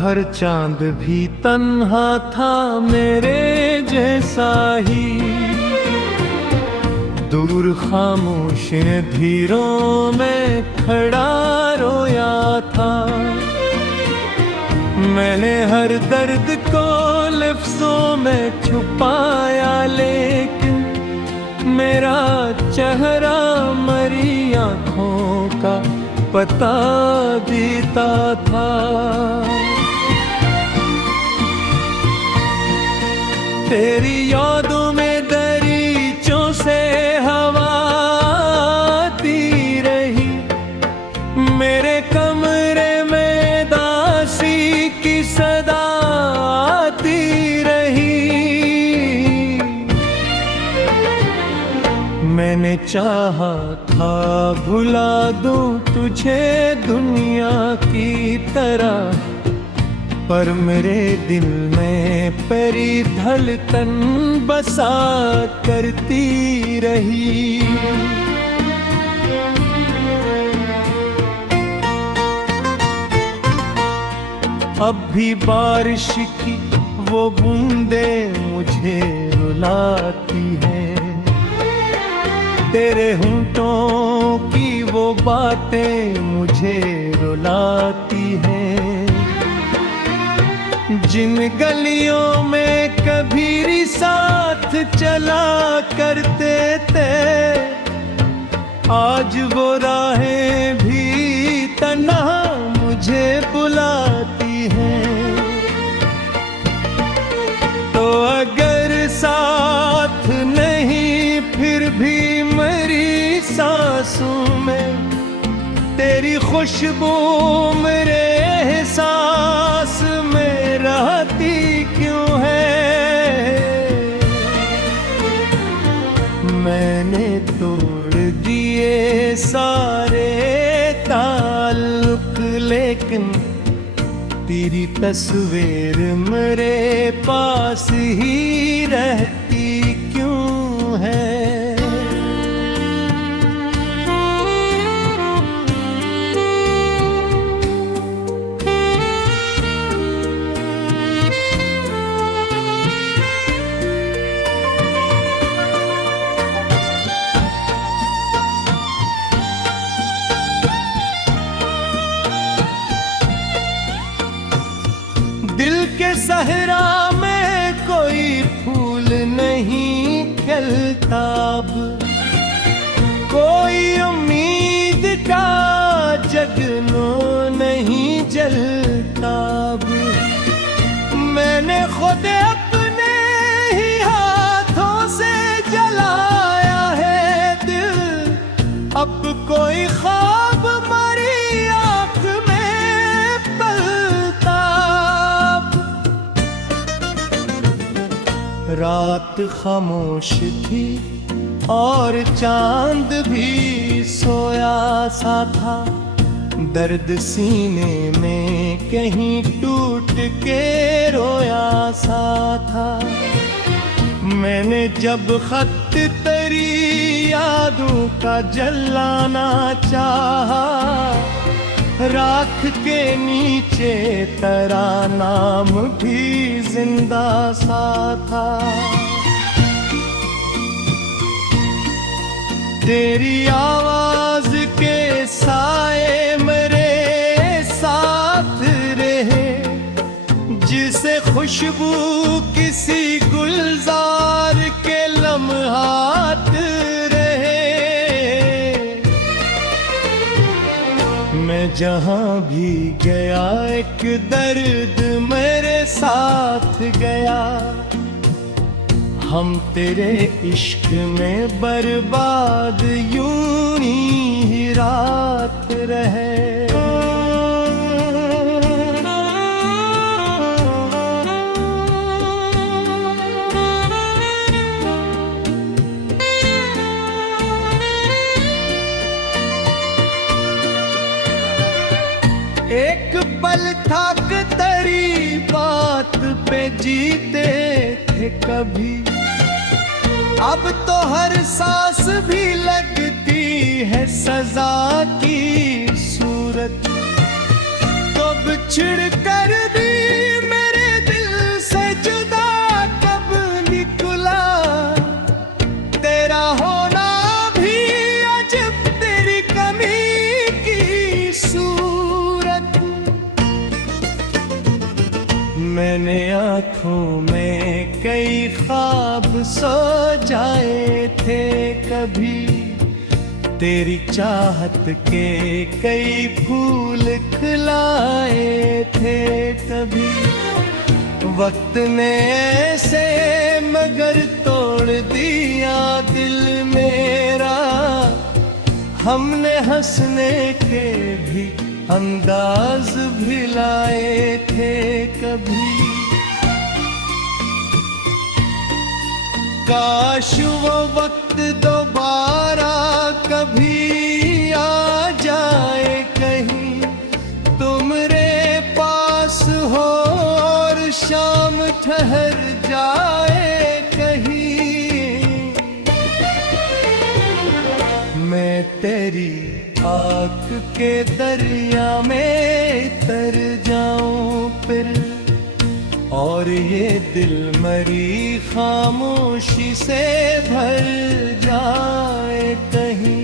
भर चांद भी तन्हा था मेरे जैसा ही, दूर खामोश धीरों में खड़ा रोया था। मैंने हर दर्द को लफ्जों में छुपाया, लेकिन मेरा चेहरा मरी आंखों का पता देता था। तेरी यादों में दरीचों से हवा आती रही, मेरे कमरे में दासी की सदा आती रही। मैंने चाहा था भुला दूं तुझे दुनिया की तरह, पर मेरे दिल में परी धड़कन बसा करती रही। अब भी बारिश की वो बूंदें मुझे रुलाती हैं, तेरे होंठों की वो बातें मुझे रुलाती हैं। जिन गलियों में कभी साथ चला करते थे, आज वो राहें भी तन्हा मुझे बुलाती हैं। तो अगर साथ नहीं फिर भी मेरी सांसों में तेरी खुशबू मेरे एहसास में रहती क्यों है। मैंने तोड़ दिए सारे ताल्लुक, लेकिन तेरी तस्वीर मेरे पास ही रहती क्यों है। दिल के सहरा में कोई फूल नहीं खिलता अब, कोई उम्मीद का जगनो नहीं जलता अब। मैंने खुद अपने ही हाथों से जलाया है दिल, अब कोई ख्वाब मरी आँख में पलता। रात खामोश थी और चांद भी सोया सा था, दर्द सीने में कहीं टूट के रोया सा था। मैंने जब खत तेरी यादों का जलाना चाहा, राख के नीचे तेरा नाम भी जिंदा सा था। तेरी आवाज के साए मेरे साथ रहे, जिसे खुशबू किसी गुलजार के लम्हात रहे। मैं जहां भी गया एक दर्द मेरे साथ गया, हम तेरे इश्क में बर्बाद यूं ही रात रहे। एक पल था कि तेरी बात पे जीते थे कभी, अब तो हर सांस भी लगती है सजा की सूरत। तो बिछड़ कर भी मैंने आँखों में कई ख्वाब सो जाए थे कभी, तेरी चाहत के कई फूल खिलाए थे कभी। वक्त ने ऐसे मगर तोड़ दिया दिल मेरा, हमने हंसने के भी अंदाज भिलाए थे कभी। काश वो वक्त दोबारा कभी आ जाए कहीं, तुमरे पास हो और शाम ठहर जाए कहीं। मैं तेरी आँख के दरिया में तर जाऊं फिर, और ये दिल मरी खामोशी से भर जाए कहीं।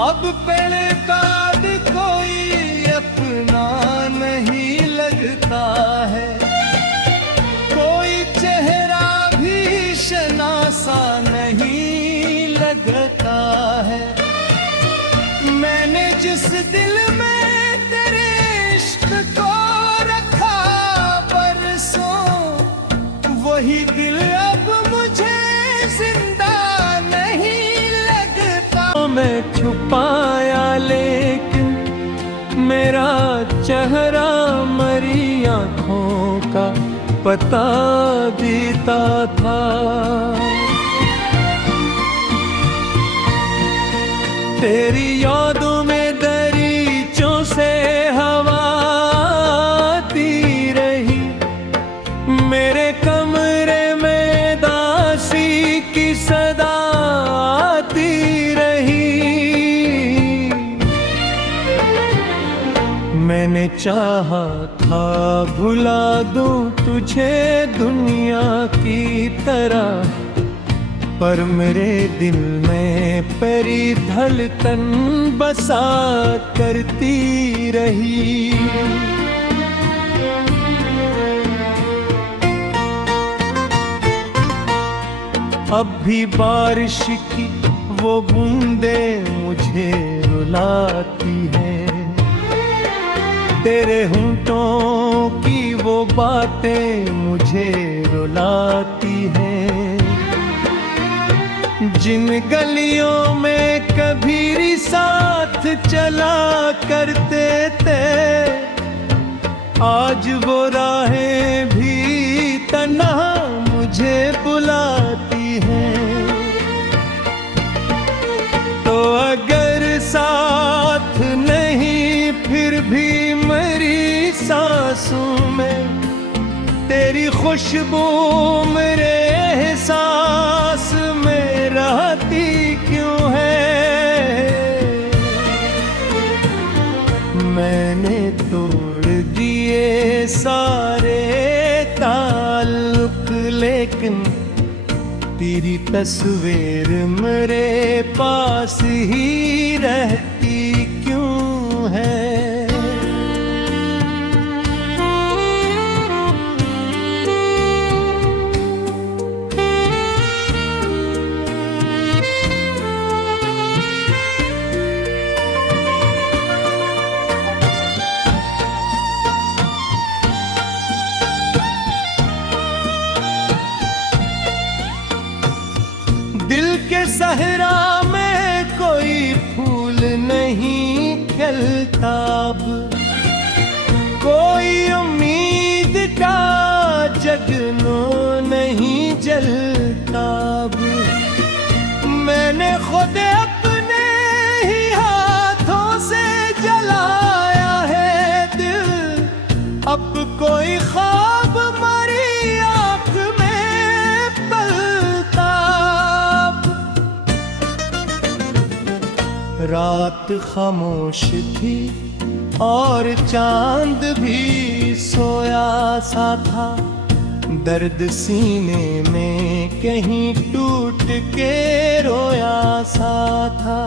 अब पहले बाद कोई अपना नहीं लगता है, कोई चेहरा भी शनासा नहीं लगता है। मैंने जिस दिल में तेरे इश्क को रखा बरसों, वही दिल अब मुझे जिंदा नहीं लगता। मैं छुपाया लेकिन मेरा चेहरा मरी आँखों का पता देता था। तेरी यादों में दरीचों से हवा आती रही, मेरे कमरे में दासी की सदा आती रही। मैंने चाहा था भुला दूं तुझे दुनिया की तरह, पर मेरे दिल में परी धड़कन बसा करती रही। अब भी बारिश की वो बूंदें मुझे रुलाती हैं, तेरे होंठों की वो बातें मुझे रुलाती हैं। जिन गलियों में कभी साथ चला करते थे, आज वो राहें भी तन्हा मुझे बुलाती हैं। तो अगर साथ नहीं फिर भी मेरी सांसों में तेरी खुशबू मेरे एहसास में रहती क्यों है। मैंने तोड़ दिए सारे ताल्लुक, लेकिन तेरी तस्वीर मेरे पास ही रहती क्यों है। दिल के सहरा में कोई फूल नहीं खिलता अब, कोई उम्मीद का जगनो नहीं जलता अब। मैंने खुद अपने ही हाथों से जलाया है दिल, अब कोई ख्वाब मरी आँख में पलता अब। रात खामोश थी और चांद भी सोया सा था। दर्द सीने में कहीं टूट के रोया सा था।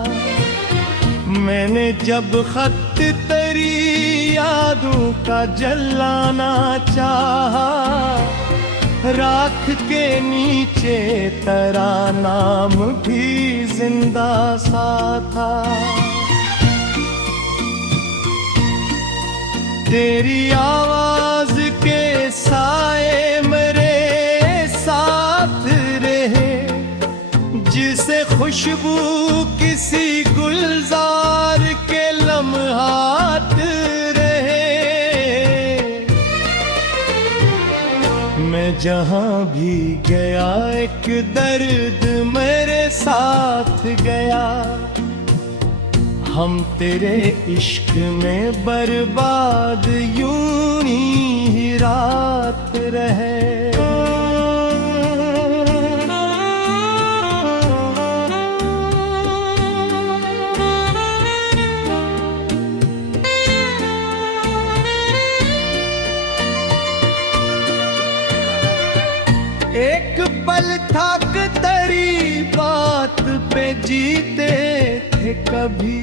मैंने जब खत तेरी यादों का जलाना चाहा, राख के नीचे तेरा नाम भी जिंदा सा था। तेरी आवाज के साए मेरे साथ रहे, जिसे खुशबू किसी गुलजार के लम्हात रहे। मैं जहां भी गया एक दर्द मेरे साथ गया। हम तेरे इश्क में बर्बाद यूं ही रात रहे। एक पल था कि तेरी बात पे जीते थे कभी,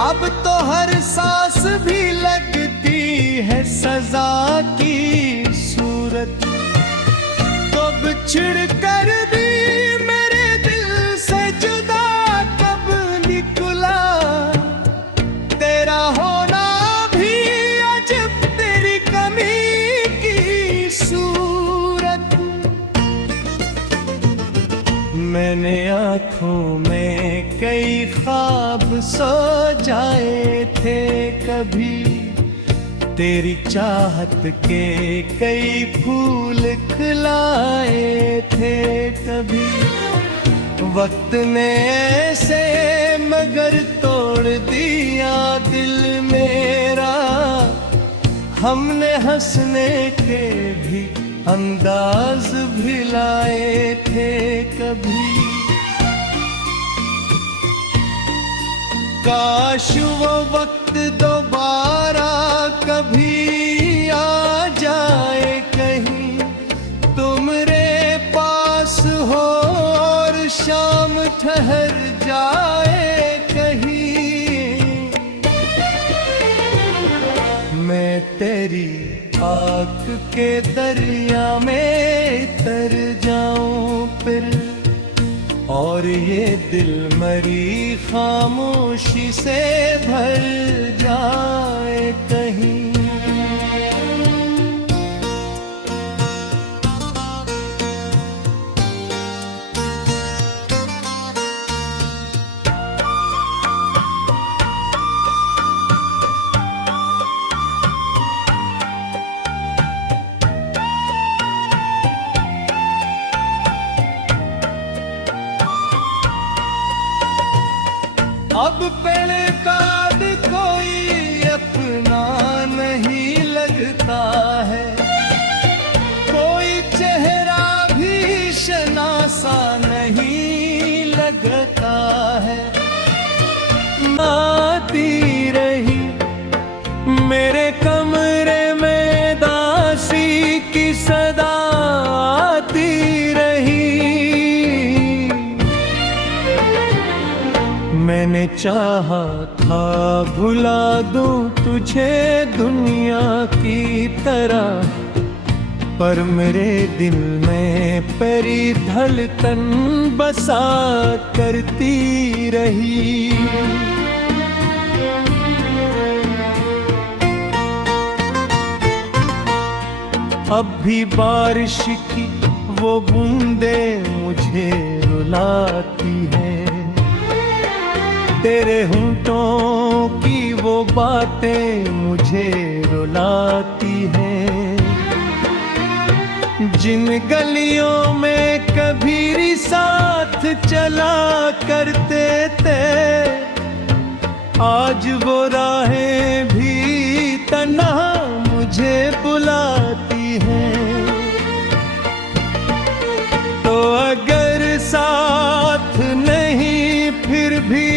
अब तो हर सांस भी लगती है सजा की सूरत। तो बिछड़ कर भी मेरे दिल से जुदा कब निकला, तेरा होना भी अजब तेरी कमी की सूरत। मैंने आँखों में कई ख्वाब सो जाए थे कभी, तेरी चाहत के कई फूल खिलाए थे कभी। वक्त ने ऐसे मगर तोड़ दिया दिल मेरा, हमने हंसने के भी अंदाज भिलाए थे कभी। काश वो वक्त दोबारा कभी आ जाए कहीं, तुमरे पास हो और शाम ठहर जाए कहीं। मैं तेरी आँख के दरिया में तर जाऊं फिर, और ये दिल मरी खामोशी से भर जाए कहीं। अब पहले बाद कोई अपना नहीं लगता है, कोई चेहरा भी शनासा नहीं लगता है। आती रही मेरे कमरे में दासी की सदा आती रही। मैंने चाहा था भुला दूं तुझे दुनिया की तरह, पर मेरे दिल में परी धड़कन बसा करती रही। अब भी बारिश की वो बूंदें मुझे रुलाती है, तेरे होंठों की वो बातें मुझे रुलाती हैं। जिन गलियों में कभी साथ चला करते थे, आज वो राहें भी तन्हा मुझे बुलाती हैं। तो अगर साथ नहीं फिर भी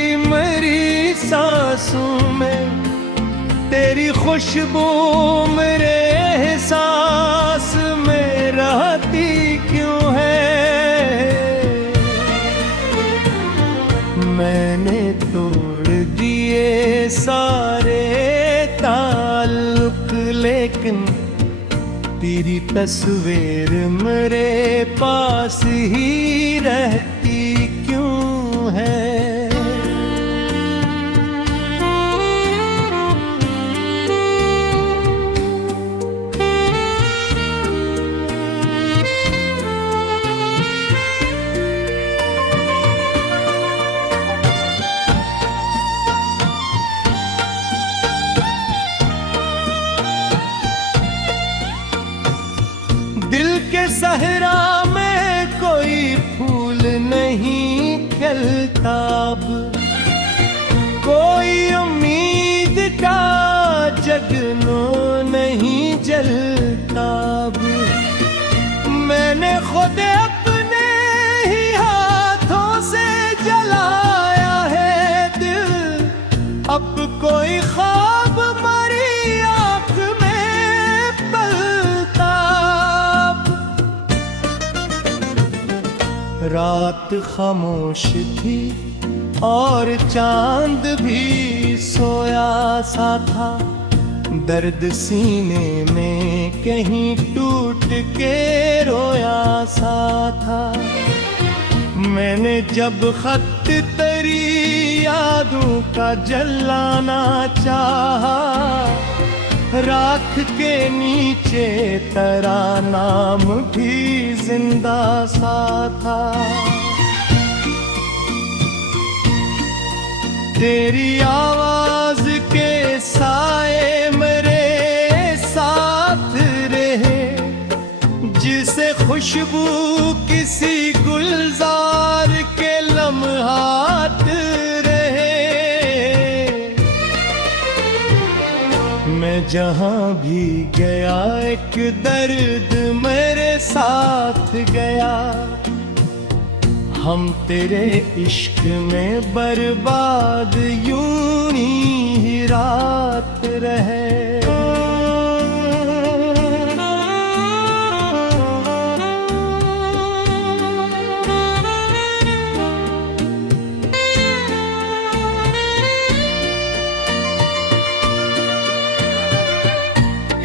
सांसों में तेरी खुशबू मेरे एहसास में रहती क्यों है। मैंने तोड़ दिए सारे ताल्लुक लेकिन तेरी तस्वीर मेरे पास ही रहती क्यों है। दिल के सहरा में कोई फूल नहीं खिलता अब, कोई उम्मीद का जगनो नहीं जलता अब। मैंने खुद अपने ही हाथों से जलाया है दिल, अब कोई ख्वाब मरी आँख में पलता। रात खामोश थी और चांद भी सोया सा था, दर्द सीने में कहीं टूट के रोया सा था। मैंने जब खत तेरी यादों का जलाना चाहा, राख के नीचे तेरा नाम भी जिंदा सा था। तेरी आवाज के साए मेरे साथ रहे, जिसे खुशबू किसी गुलजार के लम्हात रहे। मैं जहां भी गया एक दर्द मेरे साथ गया, हम तेरे इश्क में बर्बाद यूं ही रात रहे।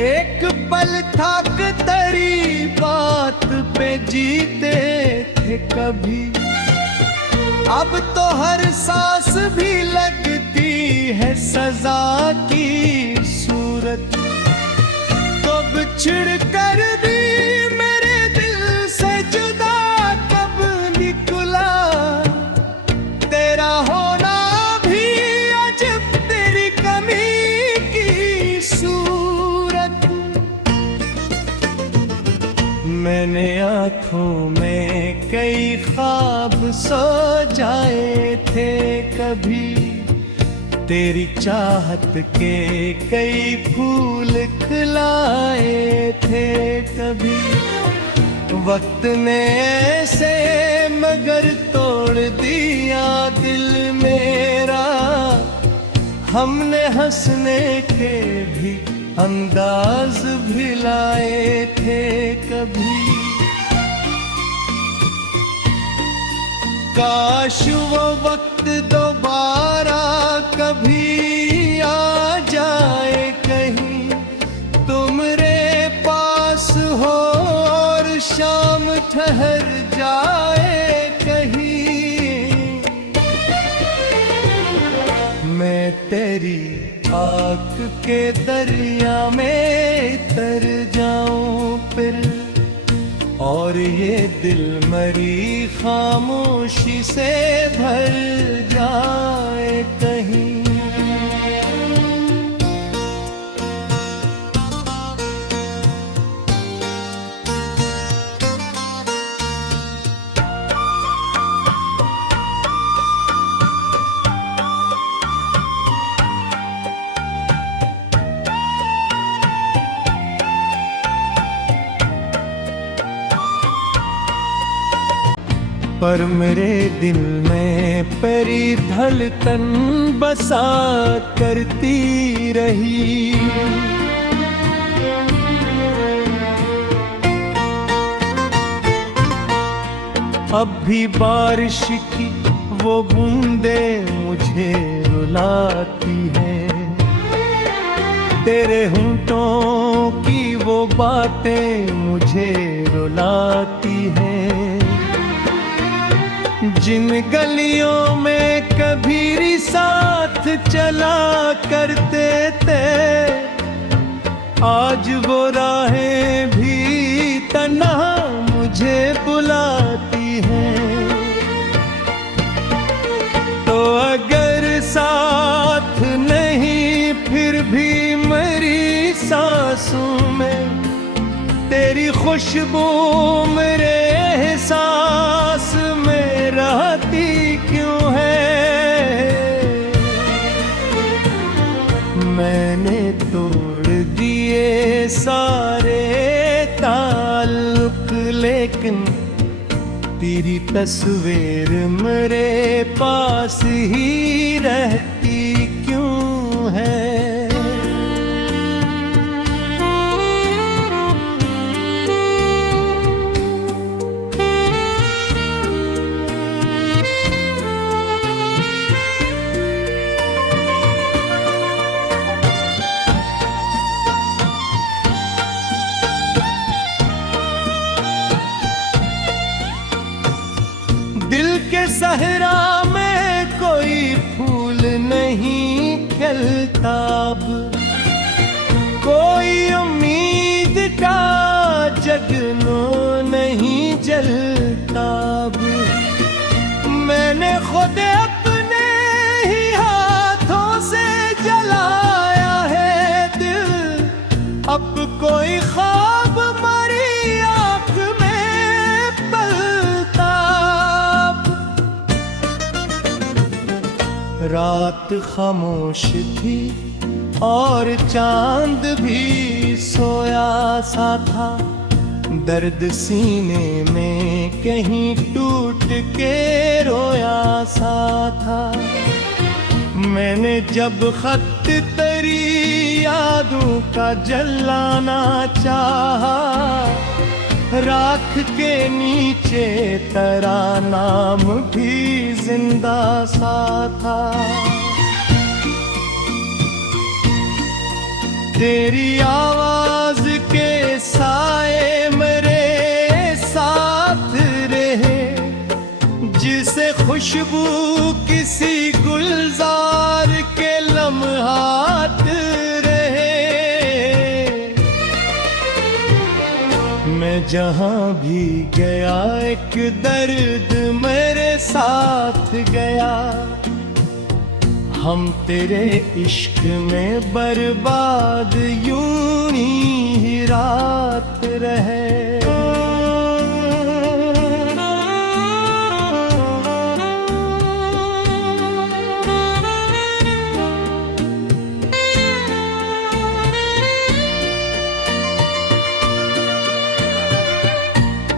एक पल था कि तेरी बात पे जीते थे कभी, अब तो हर सांस भी लगती है सजा की सूरत। तो बिछड़ कर भी मेरे दिल से जुदा कब निकला, तेरा होना भी अजब तेरी कमी की सूरत। मैंने आँखों में कई ख्वाब सो जाए थे कभी, तेरी चाहत के कई फूल खिलाए थे कभी। वक्त ने ऐसे मगर तोड़ दिया दिल मेरा, हमने हंसने के भी अंदाज भिलाए थे कभी। काश वो वक्त दोबारा कभी आ जाए कहीं, तुमरे पास हो और शाम ठहर जाए कहीं। मैं तेरी आँख के दरिया में तर जाऊं फिर, और ये दिल मरी खामोशी से भर जाए कहीं। पर मेरे दिल में परी धड़कन बसा करती रही। अब भी बारिश की वो बूंदे मुझे रुलाती है, तेरे होंठों की वो बातें मुझे रुलाती हैं। जिन गलियों में कभी साथ चला करते थे, आज वो राहें भी तन्हा मुझे बुलाती हैं। तो अगर साथ नहीं फिर भी मेरी सांसों में तेरी खुशबू मेरे एहसास में रहती क्यों है। मैंने तोड़ दिए सारे ताल्लुक, लेकिन तेरी तस्वीर मेरे पास ही रहती क्यों है। दिल के सहरा में कोई फूल नहीं खिलता अब, कोई उम्मीद का जगनो नहीं जलता अब। मैंने खुद अपने ही हाथों से जलाया है दिल, अब कोई ख्वाब मरी आँख में पलता। रात खामोश थी और चांद भी सोया सा था, दर्द सीने में कहीं टूट के रोया सा था। मैंने जब खत तेरी यादों का जलाना चाहा, राख के नीचे तेरा नाम भी जिंदा सा था। तेरी आवाज के साए मेरे साथ रहे, जिसे खुशबू किसी गुलजार के लम्हात रहे। मैं जहां भी गया एक दर्द मेरे साथ गया, हम तेरे इश्क में बर्बाद यूं ही रात रहे।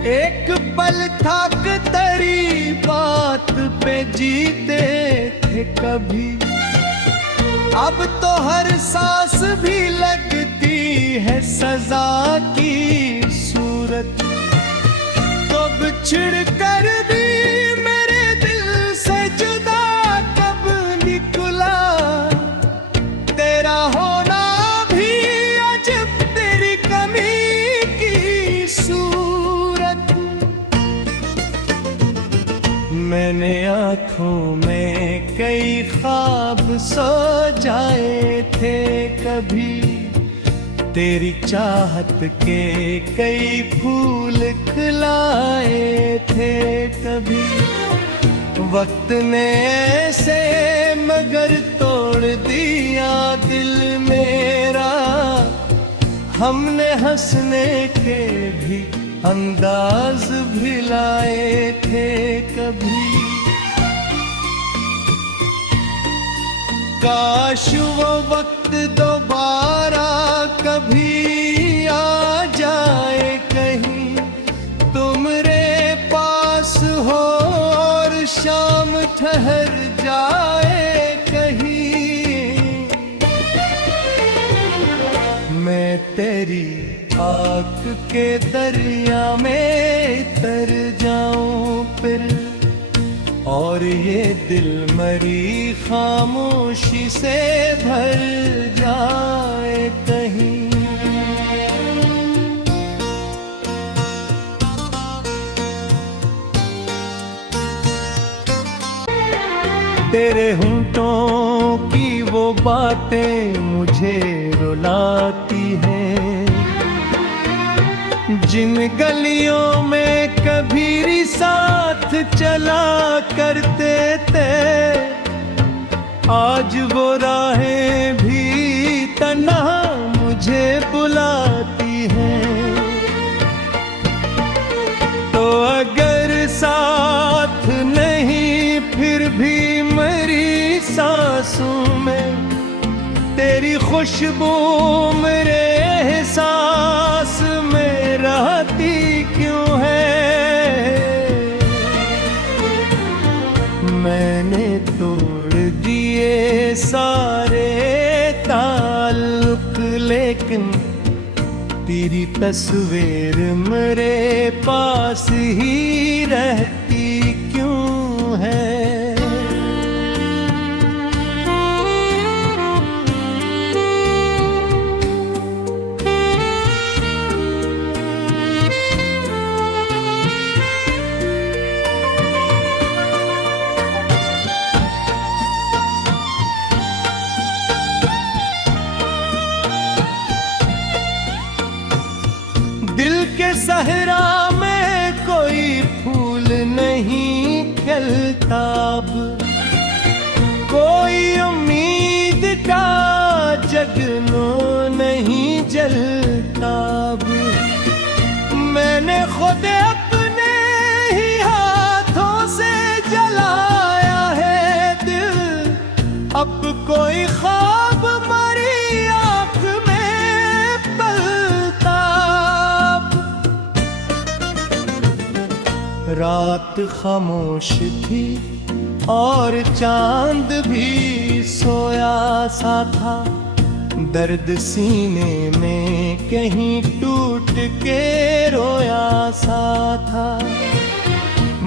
एक पल था कि तेरी बात पे जीते थे कभी, अब तो हर सांस भी लगती है सजा की सूरत। तो बिछड़ कर भी मेरे दिल से जुदा कब निकला, तेरा होना भी अजब तेरी कमी की सूरत। मैंने आँखों में कई ख्वाब सो जाए थे कभी, तेरी चाहत के कई फूल खिलाए थे कभी। वक्त ने ऐसे मगर तोड़ दिया दिल मेरा, हमने हंसने के भी अंदाज भिलाए थे कभी। काश वो वक्त दोबारा कभी आ जाए, कहीं तुमरे पास हो शाम ठहर जाए कहीं, मैं तेरी आँख के दरिया में तर जाऊं फिर, और ये दिल मरी खामोशी से भर जाए कहीं। तेरे होंठों की वो बातें मुझे रुलाती हैं, जिन गलियों में कभी साथ चला करते थे, आज वो राहें भी तन्हा मुझे बुलाती हैं। तो अगर साथ नहीं फिर भी मेरी सांसों में तेरी खुशबू मेरे एहसास में रहती क्यों है। मैंने तोड़ दिए सारे ताल्लुक, लेकिन तेरी तस्वीर मेरे पास ही रहती क्यों है। दिल के सहरा में कोई फूल नहीं खिलता अब, कोई उम्मीद का जगनो नहीं जलता अब। मैंने खुद अपने ही हाथों से जलाया है दिल, अब कोई ख्वाब मरी आँख में पलता। रात खामोश थी और चांद भी सोया सा था, दर्द सीने में कहीं टूट के रोया सा था।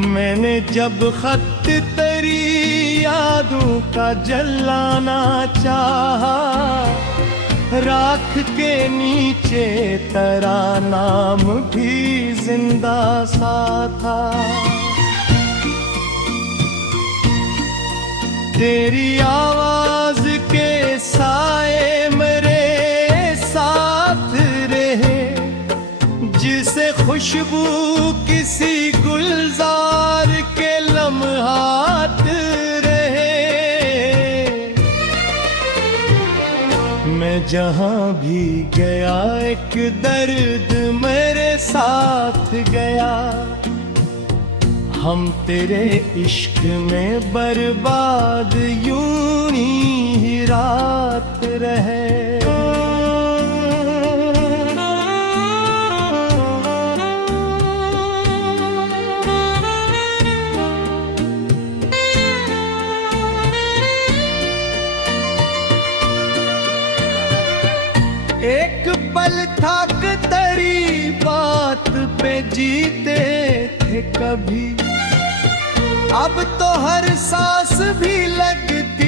मैंने जब खत तेरी यादों का जलाना चाहा, राख के नीचे तेरा नाम भी जिंदा सा था। तेरी आवाज के साए मेरे साथ रहे, जिसे खुशबू किसी गुलजार के लम्हात रहे। मैं जहां भी गया एक दर्द मेरे साथ गया, हम तेरे इश्क में बर्बाद यूं ही रात रहे। एक पल था कि तेरी बात पे जीते थे कभी, अब तो हर सांस भी लगती